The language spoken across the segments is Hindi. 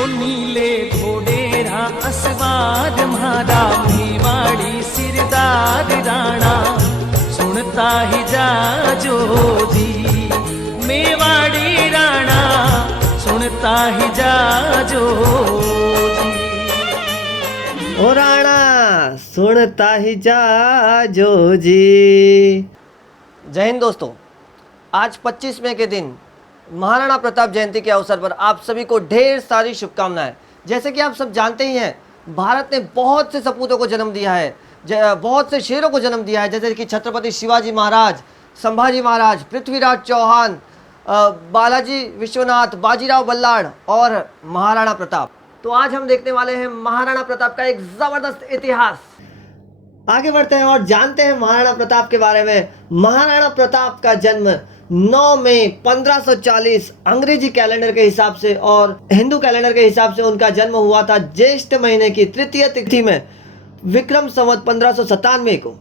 ओ नीले घोड़े रा असवार म्हारा मेवाड़ी सिरदार राणा सुनता ही जाजो जी। मेवाड़ी राणा सुनता ही जाजो जी। ओ राणा सुनता ही जाजो जी। जय हिंद दोस्तों, आज 25 मई के दिन महाराणा प्रताप जयंती के अवसर पर आप सभी को ढेर सारी शुभकामनाएं। जैसे कि आप सब जानते ही हैं, भारत ने बहुत से सपूतों को जन्म दिया है, बहुत से शेरों को जन्म दिया है, जैसे कि छत्रपति शिवाजी महाराज, संभाजी महाराज, पृथ्वीराज चौहान, बालाजी विश्वनाथ, बाजीराव बल्लाड़ और महाराणा प्रताप। तो आज हम देखने वाले हैं महाराणा प्रताप का एक जबरदस्त इतिहास। आगे बढ़ते हैं और जानते हैं महाराणा प्रताप के बारे में। महाराणा प्रताप का जन्म 9 मई 1540 अंग्रेजी कैलेंडर के हिसाब से और हिंदू कैलेंडर के हिसाब से उनका जन्म हुआ था ज्येष्ठ महीने की तृतीय तिथि में, विक्रम संवत 1597 को।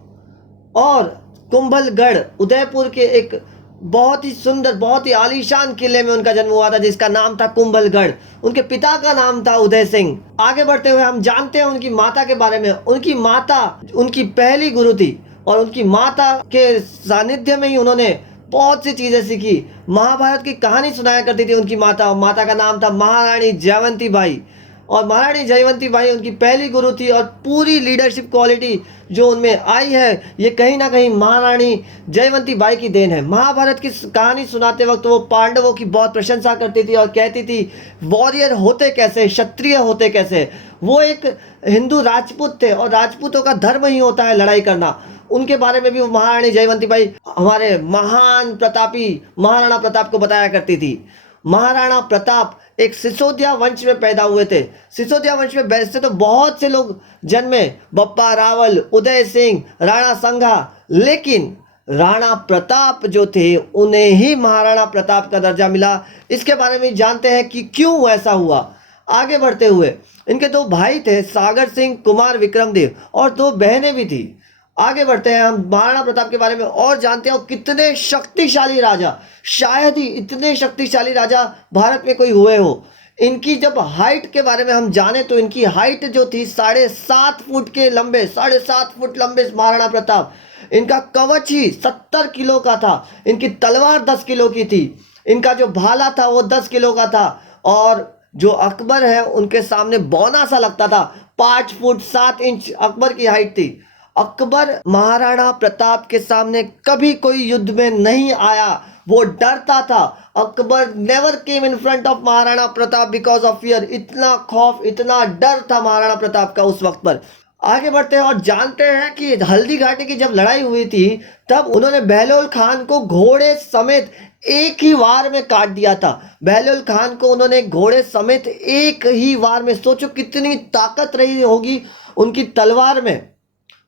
और कुंभलगढ़ उदयपुर के एक बहुत ही सुंदर, बहुत ही आलीशान किले में उनका जन्म हुआ था, जिसका नाम था कुंभलगढ़। उनके पिता का नाम था उदय सिंह। आगे बढ़ते हुए हम जानते हैं उनकी माता के बारे में। उनकी माता उनकी पहली गुरु थी और उनकी माता के सानिध्य में ही उन्होंने बहुत सी चीजें सीखी। महाभारत की कहानी सुनाया करती थी उनकी माता। माता का नाम था महारानी जयवंती बाई और महारानी जयवंती बाई उनकी पहली गुरु थी। और पूरी लीडरशिप क्वालिटी जो उनमें आई है, ये कहीं ना कहीं महारानी जयवंती बाई की देन है। महाभारत की कहानी सुनाते वक्त वो पांडवों की बहुत प्रशंसा करती थी और कहती थी वॉरियर होते कैसे, क्षत्रिय होते कैसे। वो एक हिंदू राजपूत थे और राजपूतों का धर्म ही होता है लड़ाई करना। उनके बारे में भी महारानी जयवंती बाई हमारे महान प्रतापी महाराणा प्रताप को बताया करती थी। महाराणा प्रताप एक सिसोदिया वंश में पैदा हुए थे। सिसोदिया वंश में वैसे तो बहुत से लोग जन्मे, बप्पा रावल, उदय सिंह, राणा संघा, लेकिन राणा प्रताप जो थे उन्हें ही महाराणा प्रताप का दर्जा मिला। इसके बारे में जानते हैं कि क्यों ऐसा हुआ। आगे बढ़ते हुए इनके 2 भाई थे, सागर सिंह, कुमार विक्रमदेव, और 2 बहनें भी थी। आगे बढ़ते हैं, हम महाराणा प्रताप के बारे में और जानते हैं। कितने शक्तिशाली राजा, शायद ही इतने शक्तिशाली राजा भारत में कोई हुए हो। इनकी जब हाइट के बारे में हम जाने तो इनकी हाइट जो थी 7.5 फुट के लंबे, 7.5 फुट लंबे महाराणा प्रताप। इनका कवच ही 70 किलो का था। इनकी तलवार 10 किलो की थी। इनका जो भाला था वो 10 किलो का था। और जो अकबर है उनके सामने बौना सा लगता था। 5 फुट 7 इंच अकबर की हाइट थी। अकबर महाराणा प्रताप के सामने कभी कोई युद्ध में नहीं आया, वो डरता था। Akbar never came in front of Maharana Pratap because of fear. इतना खौफ, इतना डर था महाराणा प्रताप का उस वक्त पर। आगे बढ़ते हैं और जानते हैं कि हल्दी घाटी की जब लड़ाई हुई थी तब उन्होंने बहलोल खान को घोड़े समेत एक ही वार में काट दिया था। बहलोल खान को उन्होंने घोड़े समेत एक ही वार में, सोचो कितनी ताकत रही होगी उनकी तलवार में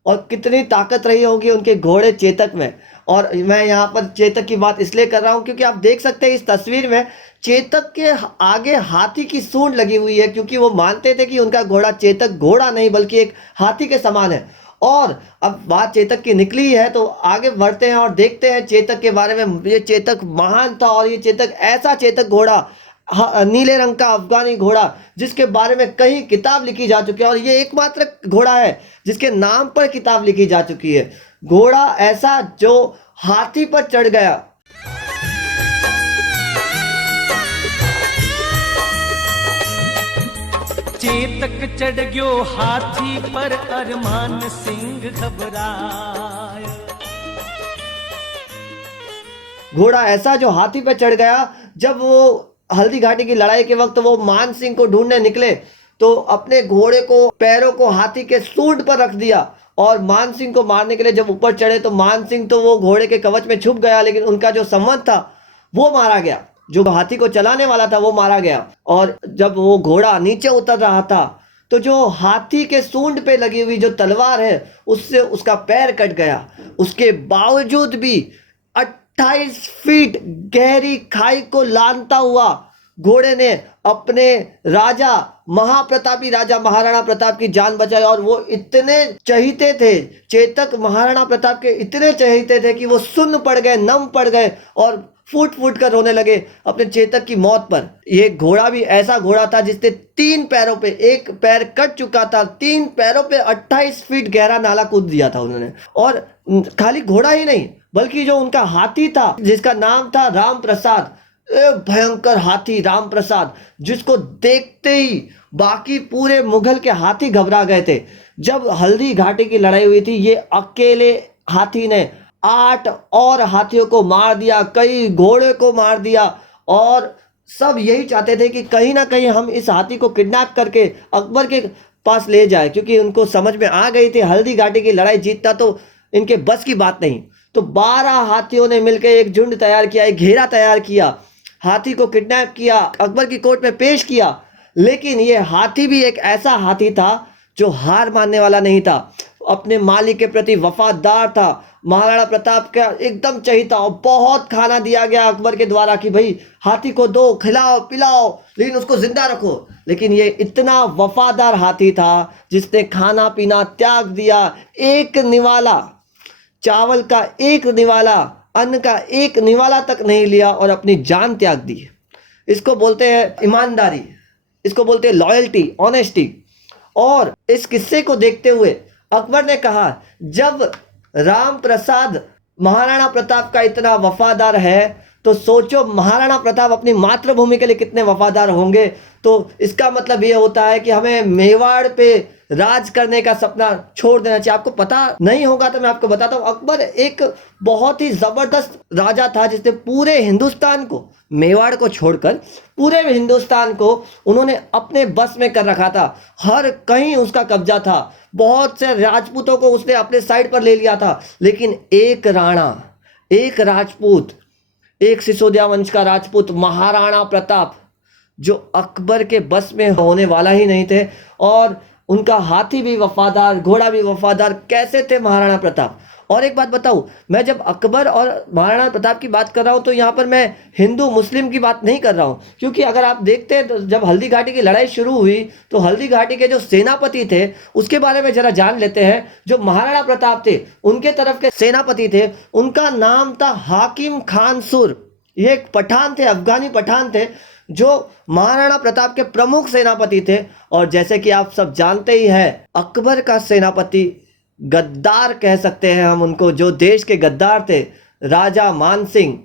और कितनी ताकत रही होगी उनके घोड़े चेतक में। और मैं यहाँ पर चेतक की बात इसलिए कर रहा हूँ क्योंकि आप देख सकते हैं इस तस्वीर में चेतक के आगे हाथी की सूंड लगी हुई है, क्योंकि वो मानते थे कि उनका घोड़ा चेतक घोड़ा नहीं बल्कि एक हाथी के समान है। और अब बात चेतक की निकली है तो आगे बढ़ते हैं और देखते हैं चेतक के बारे में। ये चेतक महान था और ये चेतक ऐसा चेतक घोड़ा, नीले रंग का अफगानी घोड़ा, जिसके बारे में कई किताब लिखी जा चुकी है और ये एकमात्र घोड़ा है जिसके नाम पर किताब लिखी जा चुकी है। घोड़ा ऐसा जो हाथी पर चढ़ गया। चेतक चढ़ गयो हाथी पर अरमान सिंह घबराया। घोड़ा ऐसा जो हाथी पर चढ़ गया। जब वो हल्दी घाटी की लड़ाई के वक्त वो मान सिंह को ढूंढने निकले तो अपने घोड़े को, पैरों को हाथी के सूंड पर रख दिया और मान सिंह को मारने के लिए जब ऊपर चढ़े तो मान सिंह तो वो घोड़े के कवच में छुप गया, लेकिन उनका जो संबंध था वो मारा गया। जो हाथी को चलाने वाला था वो मारा गया। और जब वो घोड़ा नीचे उतर रहा था तो जो हाथी के सूंड पे लगी हुई जो तलवार है उससे उसका पैर कट गया। उसके बावजूद भी 28 फीट गहरी खाई को लांघता हुआ घोड़े ने अपने राजा महाप्रतापी राजा महाराणा प्रताप की जान बचाई और वो इतने चहीते थे, चेतक महाराणा प्रताप के इतने चहीते थे कि वो सुन्न पड़ गए, नम पड़ गए और फूट फूट कर रोने लगे अपने चेतक की मौत पर। ये घोड़ा भी ऐसा घोड़ा था जिसने 3 पैरों पे, एक पैर कट चुका था, 3 पैरों पे 28 फीट गहरा नाला कूद दिया था उन्होंने। और खाली घोड़ा ही नहीं बल्कि जो उनका हाथी था जिसका नाम था राम प्रसाद, भयंकर हाथी राम प्रसाद, जिसको देखते ही बाकी पूरे मुगल के हाथी घबरा गए थे। जब हल्दी घाटी की लड़ाई हुई थी, ये अकेले हाथी ने 8 और हाथियों को मार दिया, कई घोड़े को मार दिया और सब यही चाहते थे कि कहीं ना कहीं हम इस हाथी को किडनैप करके अकबर के पास ले जाए, क्योंकि उनको समझ में आ गई थी हल्दी घाटी की लड़ाई जीतना तो इनके बस की बात नहीं। तो 12 हाथियों ने मिलकर एक झुंड तैयार किया, एक घेरा तैयार किया, हाथी को किडनैप किया, अकबर की कोर्ट में पेश किया। लेकिन ये हाथी भी एक ऐसा हाथी था जो हार मानने वाला नहीं था, अपने मालिक के प्रति वफादार था, महाराणा प्रताप का एकदम चहीता और बहुत खाना दिया गया अकबर के द्वारा कि भाई हाथी को दो, खिलाओ पिलाओ, लेकिन उसको जिंदा रखो। लेकिन ये इतना वफादार हाथी था जिसने खाना पीना त्याग दिया, एक निवाला चावल का, एक निवाला अन्न का, एक निवाला तक नहीं लिया और अपनी जान त्याग दी। इसको बोलते हैं ईमानदारी, इसको बोलते हैं लॉयल्टी, ऑनेस्टी। और इस किस्से को देखते हुए अकबर ने कहा, जब राम प्रसाद महाराणा प्रताप का इतना वफादार है तो सोचो महाराणा प्रताप अपनी मातृभूमि के लिए कितने वफादार होंगे। तो इसका मतलब ये होता है कि हमें मेवाड़ पे राज करने का सपना छोड़ देना चाहिए। आपको पता नहीं होगा तो मैं आपको बताता हूँ, अकबर एक बहुत ही जबरदस्त राजा था जिसने पूरे हिंदुस्तान को, मेवाड़ को छोड़कर पूरे हिंदुस्तान को उन्होंने अपने बस में कर रखा था। हर कहीं उसका कब्जा था, बहुत से राजपूतों को उसने अपने साइड पर ले लिया था। लेकिन एक राणा, एक राजपूत, एक सिसोदिया वंश का राजपूत महाराणा प्रताप, जो अकबर के बस में होने वाला ही नहीं थे। और उनका हाथी भी वफादार, घोड़ा भी वफादार, कैसे थे महाराणा प्रताप। और एक बात बताऊं, मैं जब अकबर और महाराणा प्रताप की बात कर रहा हूं तो यहाँ पर मैं हिंदू मुस्लिम की बात नहीं कर रहा हूं, क्योंकि अगर आप देखते हैं तो जब हल्दी घाटी की लड़ाई शुरू हुई तो हल्दी घाटी के जो सेनापति थे उसके बारे में जरा जान लेते हैं। जो महाराणा प्रताप थे उनके तरफ के सेनापति थे, उनका नाम था हाकिम खान सुर। ये एक पठान थे, अफगानी पठान थे जो महाराणा प्रताप के प्रमुख सेनापति थे। और जैसे कि आप सब जानते ही हैं, अकबर का सेनापति, गद्दार कह सकते हैं हम उनको, जो देश के गद्दार थे, राजा मान सिंह,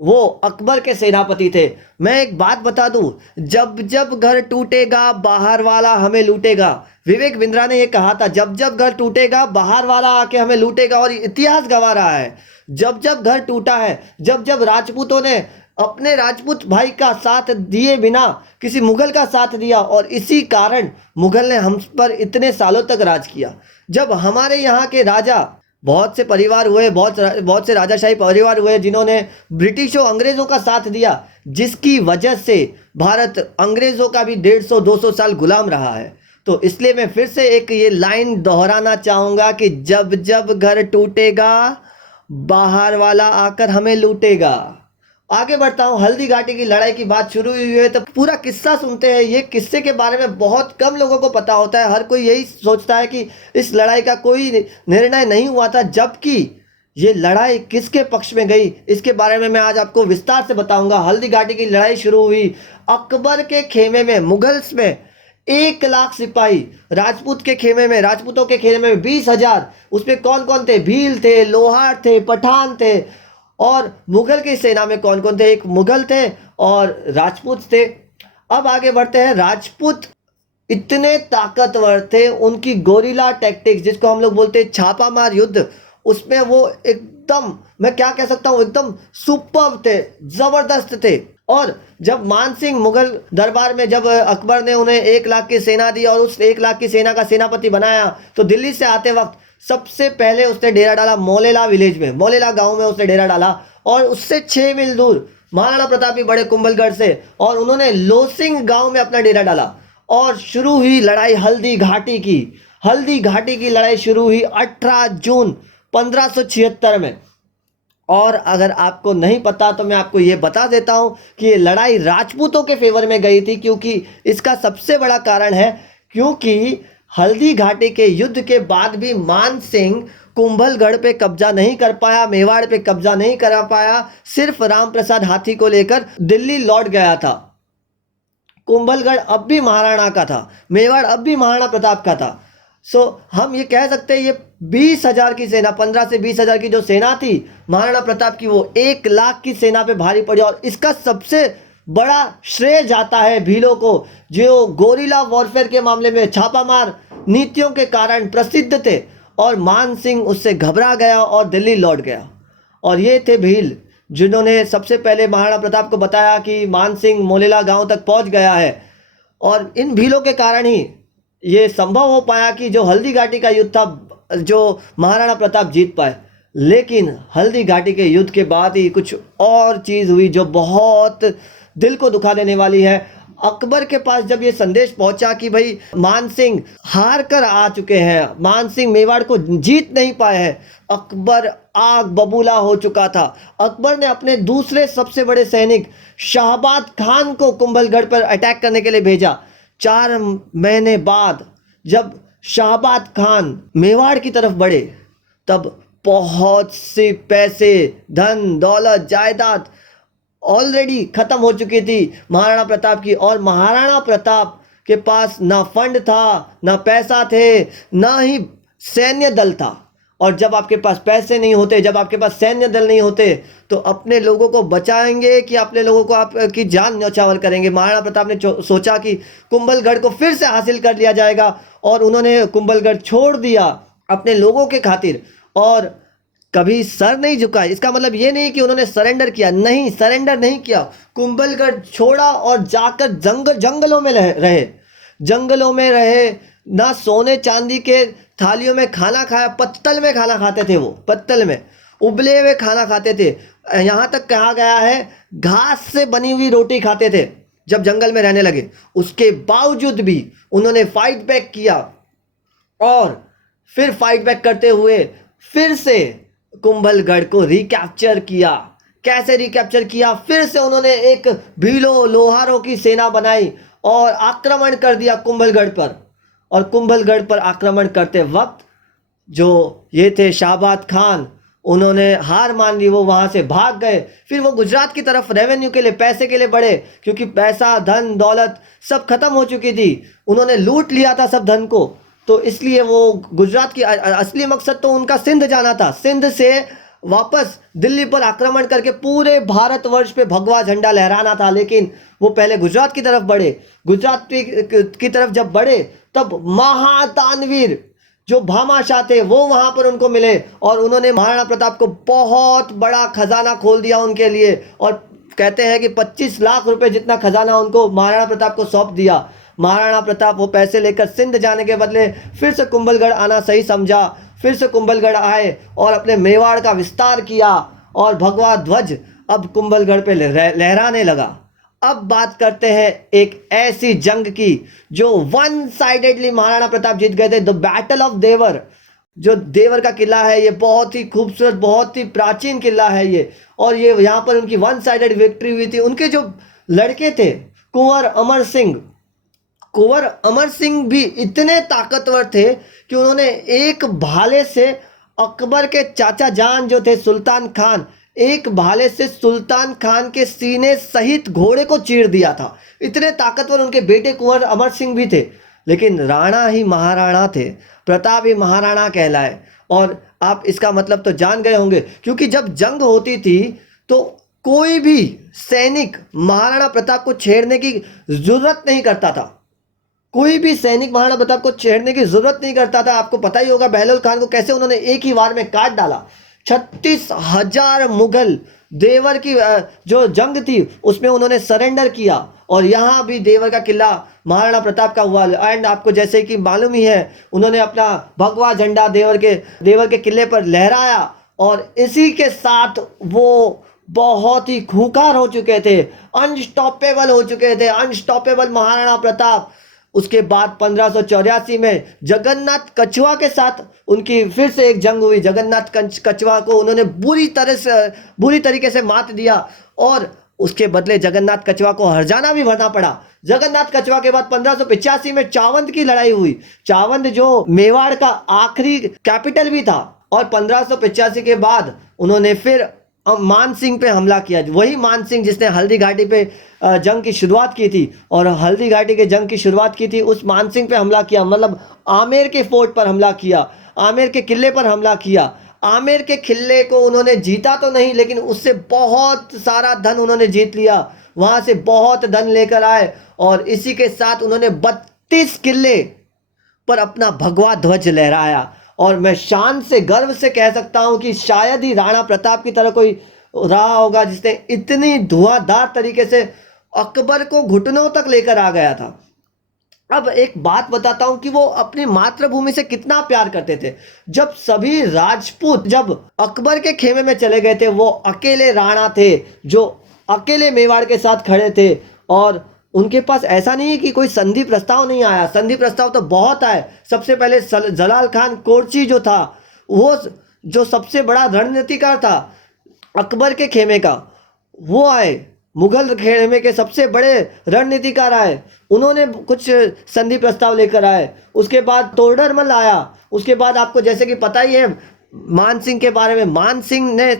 वो अकबर के सेनापति थे। मैं एक बात बता दूं, जब जब घर टूटेगा बाहर वाला हमें लूटेगा। विवेक बिंद्रा ने ये कहा था, जब जब घर टूटेगा बाहर वाला आके हमें लूटेगा। और इतिहास गवा रहा है, जब जब घर टूटा है, जब जब राजपूतों ने अपने राजपूत भाई का साथ दिए बिना किसी मुगल का साथ दिया, और इसी कारण मुगल ने हम पर इतने सालों तक राज किया। जब हमारे यहाँ के राजा, बहुत से परिवार हुए, बहुत से राजाशाही परिवार हुए जिन्होंने ब्रिटिशों अंग्रेज़ों का साथ दिया, जिसकी वजह से भारत अंग्रेज़ों का भी 150-200 साल गुलाम रहा है। तो इसलिए मैं फिर से एक ये लाइन दोहराना चाहूँगा कि जब जब घर टूटेगा बाहर वाला आकर हमें लूटेगा। आगे बढ़ता हूँ, हल्दी घाटी की लड़ाई की बात शुरू हुई है तो पूरा किस्सा सुनते हैं। ये किस्से के बारे में बहुत कम लोगों को पता होता है। हर कोई यही सोचता है कि इस लड़ाई का कोई निर्णय नहीं हुआ था, जबकि ये लड़ाई किसके पक्ष में गई इसके बारे में मैं आज आपको विस्तार से बताऊंगा। हल्दी घाटी की लड़ाई शुरू हुई अकबर के खेमे में, मुगल्स में 1 लाख सिपाही, राजपूत के खेमे में, राजपूतों के खेमे में 20,000। उसमें कौन कौन थे? भील थे, लोहार थे, पठान थे। और मुगल की सेना में कौन कौन थे? एक मुगल थे और राजपूत थे। अब आगे बढ़ते हैं। राजपूत इतने ताकतवर थे, उनकी गोरिल्ला टैक्टिक्स, जिसको हम लोग बोलते हैं छापामार युद्ध, उसमें वो एकदम, मैं क्या कह सकता हूँ, एकदम सुपर थे, जबरदस्त थे। और जब मान सिंह मुगल दरबार में, जब अकबर ने उन्हें 1 लाख की सेना दी और उस 1 लाख की सेना का सेनापति बनाया, तो दिल्ली से आते वक्त सबसे पहले उसने डेरा डाला मोलेला विलेज में, मोलेला गांव में उसने डेरा डाला। और उससे 6 मील दूर महाराणा प्रताप भी बड़े कुंभलगढ़ से, और उन्होंने लोसिंग गांव में अपना डेरा डाला। और शुरू हुई लड़ाई हल्दी घाटी की। हल्दी घाटी की लड़ाई शुरू हुई 18 जून 1576 में। और अगर आपको नहीं पता तो मैं आपको ये बता देता हूँ कि ये लड़ाई राजपूतों के फेवर में गई थी, क्योंकि इसका सबसे बड़ा कारण है क्योंकि हल्दी घाटी के युद्ध के बाद भी मान सिंह कुंभलगढ़ पे कब्जा नहीं कर पाया, मेवाड़ पे कब्जा नहीं कर पाया, सिर्फ रामप्रसाद हाथी को लेकर दिल्ली लौट गया था। कुंभलगढ़ अब भी महाराणा का था, मेवाड़ अब भी महाराणा प्रताप का था। हम ये कह सकते हैं ये 20,000 की सेना, 15 से 20,000 की जो सेना थी महाराणा प्रताप की, वो 1 लाख की सेना पे भारी पड़ी। और इसका सबसे बड़ा श्रेय जाता है भीलों को, जो गोरिल्ला वॉरफेयर के मामले में छापामार नीतियों के कारण प्रसिद्ध थे। और मान सिंह उससे घबरा गया और दिल्ली लौट गया। और ये थे भील जिन्होंने सबसे पहले महाराणा प्रताप को बताया कि मान सिंह मोलेला गांव तक पहुंच गया है। और इन भीलों के कारण ही ये संभव हो पाया कि जो हल्दी घाटी का युद्ध था, जो महाराणा प्रताप जीत पाए। लेकिन हल्दी घाटी के युद्ध के बाद ही कुछ और चीज़ हुई जो बहुत दिल को दुखा देने वाली है। अकबर के पास जब ये संदेश पहुंचा कि भाई मान सिंह हार कर आ चुके हैं, मान सिंह मेवाड़ को जीत नहीं पाए हैं, अकबर आग बबूला हो चुका था। अकबर ने अपने दूसरे सबसे बड़े सैनिक शाहबाद खान को कुंभलगढ़ पर अटैक करने के लिए भेजा। 4 महीने बाद जब शाहबाद खान मेवाड़ की तरफ बढ़े, तब बहुत से पैसे, धन दौलत, जायदाद ऑलरेडी खत्म हो चुकी थी महाराणा प्रताप की। और महाराणा प्रताप के पास ना फंड था, ना पैसा थे, ना ही सैन्य दल था। और जब आपके पास पैसे नहीं होते, जब आपके पास सैन्य दल नहीं होते, तो अपने लोगों को बचाएंगे कि अपने लोगों को आपकी जान न्यौछावर करेंगे। महाराणा प्रताप ने सोचा कि कुंभलगढ़ को फिर से हासिल कर लिया जाएगा, और उन्होंने कुंभलगढ़ छोड़ दिया अपने लोगों के खातिर, और कभी सर नहीं झुका। इसका मतलब ये नहीं कि उन्होंने सरेंडर किया, नहीं, सरेंडर नहीं किया। कुंभलगढ़ छोड़ा और जाकर जंगलों में रहे, जंगलों में रहे। ना सोने चांदी के थालियों में खाना खाया, पत्तल में खाना खाते थे वो, पत्तल में उबले हुए खाना खाते थे। यहाँ तक कहा गया है घास से बनी हुई रोटी खाते थे जब जंगल में रहने लगे। उसके बावजूद भी उन्होंने फाइट बैक किया, और फिर फाइट बैक करते हुए फिर से कुंभलगढ़ को रिकैप्चर किया। कैसे रिकैप्चर किया? फिर से उन्होंने एक भीलों लोहारों की सेना बनाई और आक्रमण कर दिया कुंभलगढ़ पर। और कुंभलगढ़ पर आक्रमण करते वक्त जो ये थे शाहबाद खान, उन्होंने हार मान ली, वो वहाँ से भाग गए। फिर वो गुजरात की तरफ रेवेन्यू के लिए, पैसे के लिए बढ़े, क्योंकि पैसा, धन दौलत सब खत्म हो चुकी थी। उन्होंने लूट लिया था सब धन को, तो इसलिए वो गुजरात की असली मकसद तो उनका सिंध जाना था। सिंध से वापस दिल्ली पर आक्रमण करके पूरे भारतवर्ष पे भगवा झंडा लहराना था। लेकिन वो पहले गुजरात की तरफ बढ़े। गुजरात की तरफ जब बढ़े, तब महादानवीर जो भामाशाह थे वो वहां पर उनको मिले, और उन्होंने महाराणा प्रताप को बहुत बड़ा खजाना खोल दिया उनके लिए। और कहते हैं कि 25 लाख रुपए जितना खजाना उनको महाराणा प्रताप को सौंप दिया। महाराणा प्रताप वो पैसे लेकर सिंध जाने के बदले फिर से कुंभलगढ़ आना सही समझा। फिर से कुंभलगढ़ आए और अपने मेवाड़ का विस्तार किया, और भगवा ध्वज अब कुंभलगढ़ पे लहराने लगा। अब बात करते हैं एक ऐसी जंग की जो वन साइडेडली महाराणा प्रताप जीत गए थे, द बैटल ऑफ देवर। जो देवर का किला है, ये बहुत ही खूबसूरत, बहुत ही प्राचीन किला है ये, और ये यहाँ पर उनकी वन साइडेड विक्ट्री हुई थी। उनके जो लड़के थे कुंवर अमर सिंह भी इतने ताकतवर थे कि उन्होंने एक भाले से अकबर के चाचा जान जो थे सुल्तान खान, एक भाले से सुल्तान खान के सीने सहित घोड़े को चीर दिया था। इतने ताकतवर उनके बेटे कुंवर अमर सिंह भी थे। लेकिन राणा ही महाराणा थे, प्रताप ही महाराणा कहलाए। और आप इसका मतलब तो जान गए होंगे, क्योंकि जब जंग होती थी तो कोई भी सैनिक महाराणा प्रताप को छेड़ने की जरूरत नहीं करता था। कोई भी सैनिक महाराणा प्रताप को छेड़ने की जरूरत नहीं करता था। आपको पता ही होगा बहलोल खान को कैसे उन्होंने एक ही वार में काट डाला। 36,000 मुगल, देवर की जो जंग थी उसमें उन्होंने सरेंडर किया। और यहाँ भी देवर का किला महाराणा प्रताप का हुआ। एंड आपको जैसे कि मालूम ही है, उन्होंने अपना भगवा झंडा देवर के किले पर लहराया, और इसी के साथ वो बहुत ही खूंखार हो चुके थे, अनस्टॉपेबल हो चुके थे। अनस्टॉपेबल महाराणा प्रताप उसके बाद 1584 में जगन्नाथ कछुआ के साथ उनकी फिर से एक जंग हुई। जगन्नाथ कछुआ को उन्होंने बुरी तरीके से मात दिया और उसके बदले जगन्नाथ कछुआ को हरजाना भी भरना पड़ा। जगन्नाथ कछुआ के बाद 1585 में चावंद की लड़ाई हुई। चावंद जो मेवाड़ का आखिरी कैपिटल भी था, और 1585 के बाद उन्होंने फिर मान सिंह पे हमला किया। वही मान सिंह जिसने हल्दी घाटी पे जंग की शुरुआत की थी, और हल्दी घाटी के जंग की शुरुआत की थी उस मान सिंह पे हमला किया, मतलब आमेर के फोर्ट पर हमला किया, आमेर के किले पर हमला किया। आमेर के किले को उन्होंने जीता तो नहीं, लेकिन उससे बहुत सारा धन उन्होंने जीत लिया, वहां से बहुत धन लेकर आए, और इसी के साथ उन्होंने 32 किले पर अपना भगवा ध्वज लहराया। और मैं शान से गर्व से कह सकता हूं कि शायद ही राणा प्रताप की तरह कोई रहा होगा जिसने इतनी धुआंधार तरीके से अकबर को घुटनों तक लेकर आ गया था। अब एक बात बताता हूं कि वो अपनी मातृभूमि से कितना प्यार करते थे। जब सभी राजपूत जब अकबर के खेमे में चले गए थे, वो अकेले राणा थे जो अकेले मेवाड़ के साथ खड़े थे, और उनके पास ऐसा नहीं है कि कोई संधि प्रस्ताव नहीं आया। संधि प्रस्ताव तो बहुत आए। सबसे पहले जलाल खान कोरची जो था, वो जो सबसे बड़ा रणनीतिकार था अकबर के खेमे का, वो आए। मुगल खेमे के सबसे बड़े रणनीतिकार आए, उन्होंने कुछ संधि प्रस्ताव लेकर आए। उसके बाद तोडरमल आया। उसके बाद आपको जैसे कि पता ही है मान सिंह के बारे में, मान सिंह ने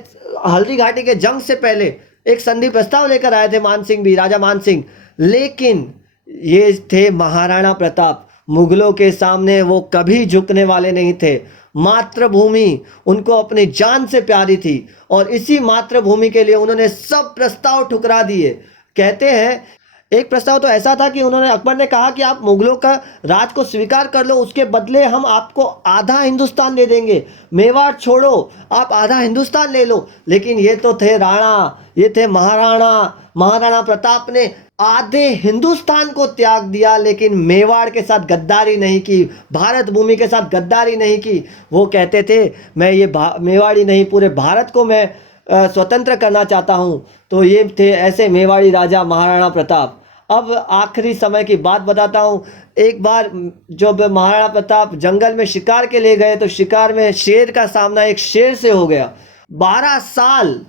हल्दी घाटी के जंग से पहले एक संधि प्रस्ताव लेकर आए थे, मान सिंह भी, राजा मान सिंह। लेकिन ये थे महाराणा प्रताप, मुगलों के सामने वो कभी झुकने वाले नहीं थे। मातृभूमि उनको अपनी जान से प्यारी थी, और इसी मातृभूमि के लिए उन्होंने सब प्रस्ताव ठुकरा दिए। कहते हैं एक प्रस्ताव तो ऐसा था कि उन्होंने, अकबर ने कहा कि आप मुगलों का राज को स्वीकार कर लो, उसके बदले हम आपको आधा हिंदुस्तान दे देंगे, मेवाड़ छोड़ो, आप आधा हिंदुस्तान ले लो। लेकिन ये तो थे राणा, ये थे महाराणा प्रताप ने आधे हिंदुस्तान को त्याग दिया, लेकिन मेवाड़ के साथ गद्दारी नहीं की, भारत भूमि के साथ गद्दारी नहीं की। वो कहते थे मैं ये मेवाड़ी नहीं, पूरे भारत को मैं स्वतंत्र करना चाहता हूँ। तो ये थे ऐसे मेवाड़ी राजा महाराणा प्रताप। अब आखिरी समय की बात बताता हूँ। एक बार जब महाराणा प्रताप जंगल में शिकार के लिए गए, तो शिकार में शेर का सामना एक शेर से हो गया। 12 साल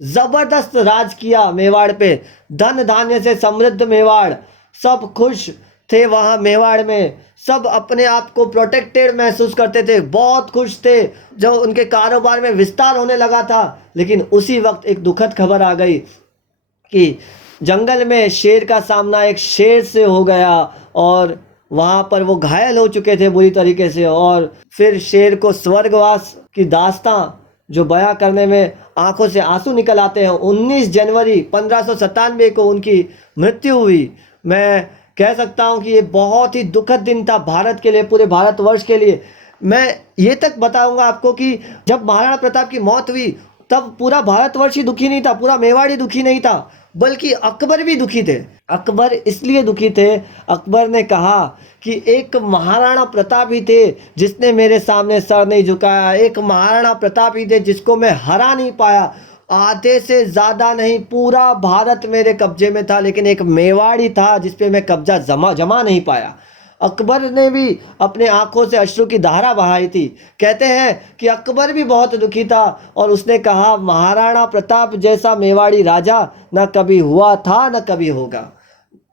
जबरदस्त राज किया मेवाड़ पे, धन धान्य से समृद्ध मेवाड़, सब खुश थे वहाँ मेवाड़ में, सब अपने आप को प्रोटेक्टेड महसूस करते थे, बहुत खुश थे जो उनके कारोबार में विस्तार होने लगा था। लेकिन उसी वक्त एक दुखद खबर आ गई कि जंगल में शेर का सामना एक शेर से हो गया, और वहाँ पर वो घायल हो चुके थे बुरी तरीके से। और फिर शेर को स्वर्गवास की दास्तां जो बयां करने में आंखों से आंसू निकल आते हैं, 19 जनवरी 1597 को उनकी मृत्यु हुई। मैं कह सकता हूं कि ये बहुत ही दुखद दिन था भारत के लिए, पूरे भारतवर्ष के लिए। मैं ये तक बताऊंगा आपको कि जब महाराणा प्रताप की मौत हुई, तब पूरा भारतवर्ष ही दुखी नहीं था, पूरा मेवाड़ ही दुखी नहीं था, बल्कि अकबर भी दुखी थे। अकबर इसलिए दुखी थे, अकबर ने कहा कि एक महाराणा प्रताप ही थे जिसने मेरे सामने सर नहीं झुकाया, एक महाराणा प्रताप ही थे जिसको मैं हरा नहीं पाया। आधे से ज़्यादा नहीं, पूरा भारत मेरे कब्जे में था, लेकिन एक मेवाड़ ही था जिस पे मैं कब्जा जमा नहीं पाया। अकबर ने भी अपने आंखों से अश्रु की धारा बहाई थी। कहते हैं कि अकबर भी बहुत दुखी था, और उसने कहा महाराणा प्रताप जैसा मेवाड़ी राजा न कभी हुआ था न कभी होगा।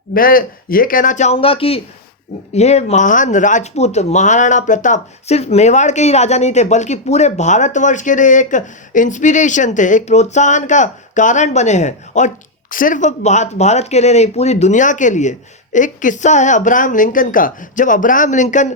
मैं ये कहना चाहूँगा कि ये महान राजपूत महाराणा प्रताप सिर्फ मेवाड़ के ही राजा नहीं थे, बल्कि पूरे भारतवर्ष के लिए एक इंस्पिरेशन थे, एक प्रोत्साहन का कारण बने हैं। और सिर्फ भारत के लिए नहीं, पूरी दुनिया के लिए। एक किस्सा है अब्राहम लिंकन का। जब अब्राहम लिंकन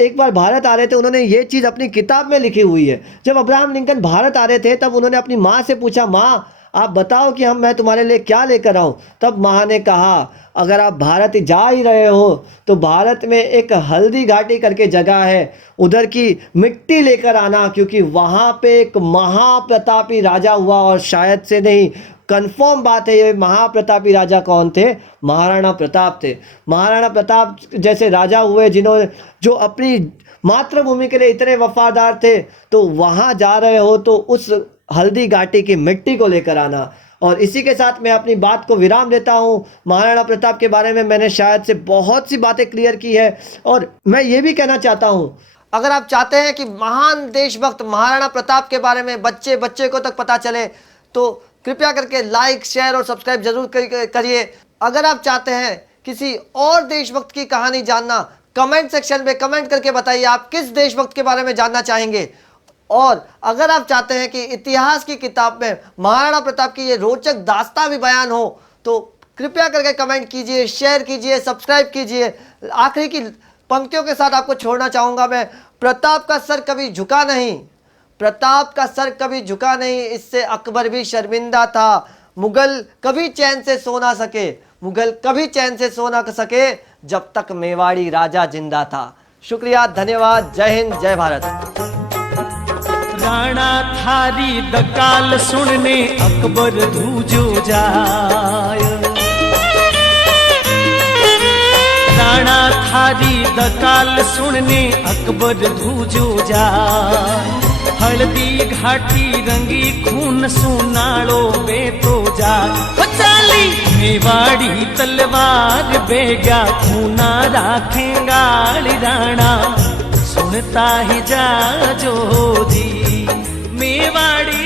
एक बार भारत आ रहे थे, उन्होंने ये चीज़ अपनी किताब में लिखी हुई है। जब अब्राहम लिंकन भारत आ रहे थे, तब उन्होंने अपनी माँ से पूछा, माँ आप बताओ कि मैं तुम्हारे लिए क्या लेकर आऊँ। तब माँ ने कहा अगर आप भारत जा ही रहे हो तो भारत में एक हल्दी घाटी करके जगह है, उधर की मिट्टी लेकर आना, क्योंकि वहाँ पे एक महाप्रतापी राजा हुआ। और शायद से नहीं, कंफर्म बात है, ये महाप्रतापी राजा कौन थे? महाराणा प्रताप थे। महाराणा प्रताप जैसे राजा हुए जिन्होंने, जो अपनी मातृभूमि के लिए इतने वफादार थे। तो वहाँ जा रहे हो तो उस हल्दी घाटी की मिट्टी को लेकर आना। और इसी के साथ मैं अपनी बात को विराम देता हूँ। महाराणा प्रताप के बारे में मैंने शायद से बहुत सी बातें क्लियर की है, और मैं ये भी कहना चाहता हूँ, अगर आप चाहते हैं कि महान देशभक्त महाराणा प्रताप के बारे में बच्चे बच्चे को तक पता चले, तो कृपया करके लाइक, शेयर और सब्सक्राइब जरूर करिए। अगर आप चाहते हैं किसी और देशभक्त की कहानी जानना, कमेंट सेक्शन में कमेंट करके बताइए आप किस देशभक्त के बारे में जानना चाहेंगे। और अगर आप चाहते हैं कि इतिहास की किताब में महाराणा प्रताप की ये रोचक दास्तां भी बयान हो, तो कृपया करके कमेंट कीजिए, शेयर कीजिए, सब्सक्राइब कीजिए। आखिरी की पंक्तियों के साथ आपको छोड़ना चाहूँगा मैं, प्रताप का सर कभी झुका नहीं, प्रताप का सर कभी झुका नहीं, इससे अकबर भी शर्मिंदा था। मुगल कभी चैन से सो ना सके, मुगल कभी चैन से सो ना सके जब तक मेवाड़ी राजा जिंदा था। शुक्रिया, धन्यवाद, जय हिंद, जय भारत। राणा थारी दकाल सुनने अकबर धूजो जाय, राणा थारी दकाल सुनने अकबर धूजो जाय। हल्दी घाटी रंगी खून सुनाड़ो बेतो जाय। चाली मेवाड़ी तलवार बेगा खूना राखेगा राणा, सुनता ही जाजो जी मेवाड़ी।